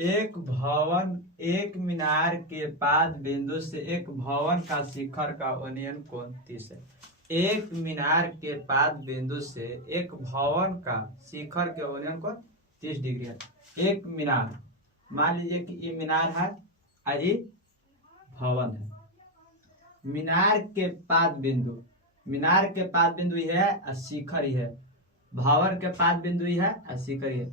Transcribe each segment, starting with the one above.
एक भवन एक मीनार के पाद बिंदु से एक भवन का शिखर का उन्नयन कोण 30 है। एक मीनार के पाद बिंदु से एक भवन का शिखर के उन्नयन कोण 30 डिग्री है। एक मीनार, मान लीजिए कि ये मीनार है और ये भवन है। मीनार के पाद बिंदु, मीनार के पाद बिंदु ये है और शिखर ही है। भवन के पाद बिंदु ही है और शिखर ही है,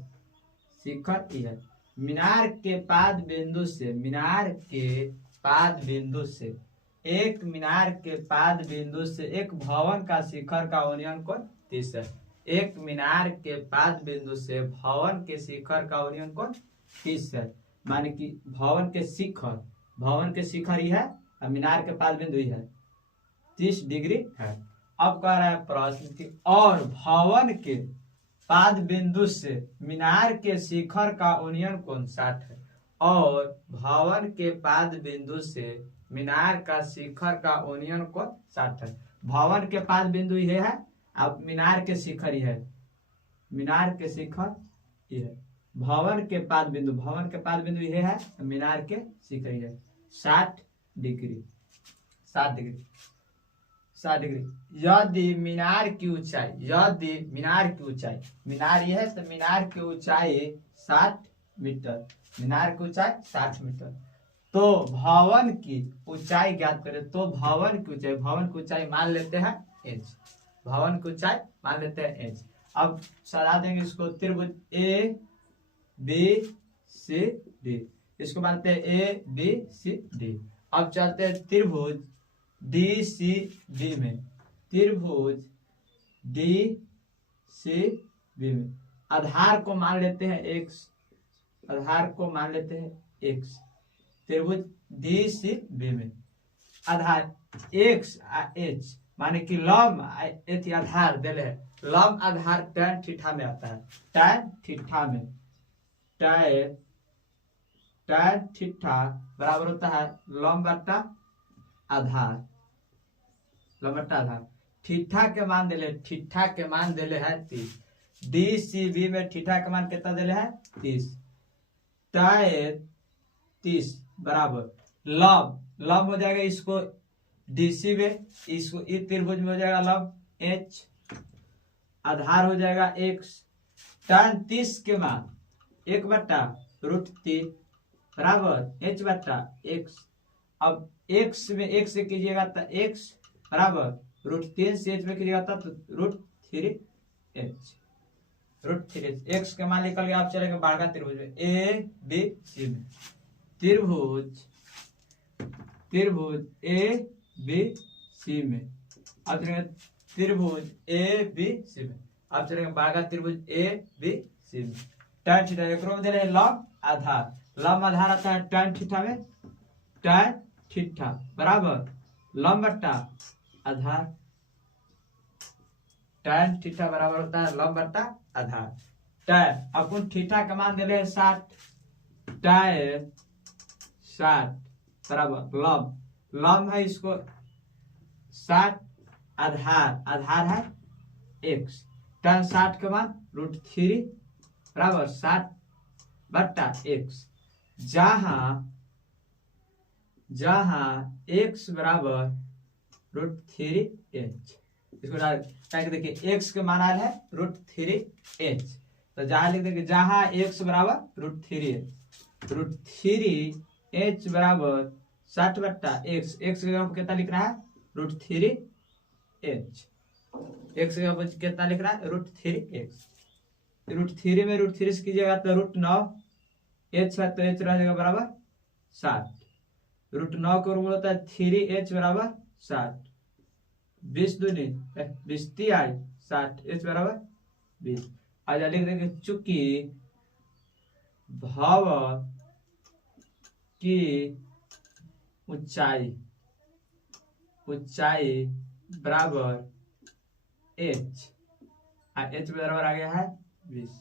शिखर ही है। मीनार के पाद बिंदु से, मीनार के पाद बिंदु से एक मीनार के पाद बिंदु से एक भवन का शिखर का उन्नयन कोण 30 है। एक मीनार के पाद बिंदु से भवन के शिखर का उन्नयन कोण 30 है। माने कि भवन के शिखर ही है और मीनार के पाद बिंदु ही है, 30 डिग्री है। अब कह रहा है प्रश्न कि और भवन के पाद बिंदु से मीनार के शिखर का उन्नयन कोण 60 है। और भवन के पाद बिंदु से मीनार का शिखर का उन्नयन कोण 60 है। भवन के पाद बिंदु ये है, अब मीनार के शिखर ही है, मीनार के शिखर ये है। भवन के पाद बिंदु ये है, मीनार के शिखर ही है, 60 डिग्री। यदि मीनार की ऊंचाई, मीनार यह है तो मीनार की ऊंचाई 60 मीटर, मीनार की ऊंचाई 60 मीटर, तो भवन की ऊंचाई ज्ञात करें। तो भवन की ऊंचाई मान लेते हैं h, भवन की ऊंचाई मान लेते हैं h। अब सजा देंगे इसको त्रिभुज ए बी सी डी, इसको मानते हैं ए बी सी डी। अब चलते हैं त्रिभुज डी सी बी में, त्रिभुज डी सी बी में आधार को मान लेते हैं x, आधार को मान लेते हैं x। त्रिभुज डी सी बी में आधार x h माने कि लंब आधार दिले है, लंब आधार tan थीटा में आता है, tan थीटा में, tan थीटा बराबर होता है लंब बटा आधार, लंब बटा आधार। थीटा के मान दिले है 30। डी सी बी में थीटा के मान कितना दिले है 30। tan 30 बराबर लंब हो जाएगा इसको डीसी में, इसको इस त्रिभुज में हो जाएगा लंब h, आधार हो जाएगा x। tan 30 के मान 1/√3 बराबर h बटा x। अब x में x से कीजिएगा तो x बराबर √3 से h में कीजिएगा तो √3h, x के मान निकल गया। आप चलेंगे बारह त्रिभुज में ए बी सी में, त्रिभुज ए बी सी में, अब चलेंगे त्रिभुज ए बी सी में, अब चलेंगे बारह त्रिभुज ए बी सी में। tan थीटा एक में दे रहे लंब आधार आता है tan थीटा में, tan थीटा बराबर लंब बटा आधार, tan थीटा बराबर होता है लंब बटा आधार। tan अपन थीटा का मान दे 60, tan 60 बराबर लंब है इसको 60, आधार है x। tan 60 के मान √3 बराबर 60 बटा x, जहां x बराबर √3h। इसको देखिए x के मान आया है √3h, तो जहां लिख देंगे जहां x बराबर √3h बराबर 60 बट्टा x की जगह कितना लिख रहा है √3h, x की जगह कितना लिख रहा है √3h। √3 में √3 से कीजिएगा तो √9, h है तो h रह जाएगा बराबर 60, √9 का वर्गमूल होता है 3h बराबर 60, 20 दूनी 20 तिहाई 60, h बराबर 20। आज लिख देंगे चूंकि भवन की ऊंचाई बराबर h, h बराबर आ गया है 20।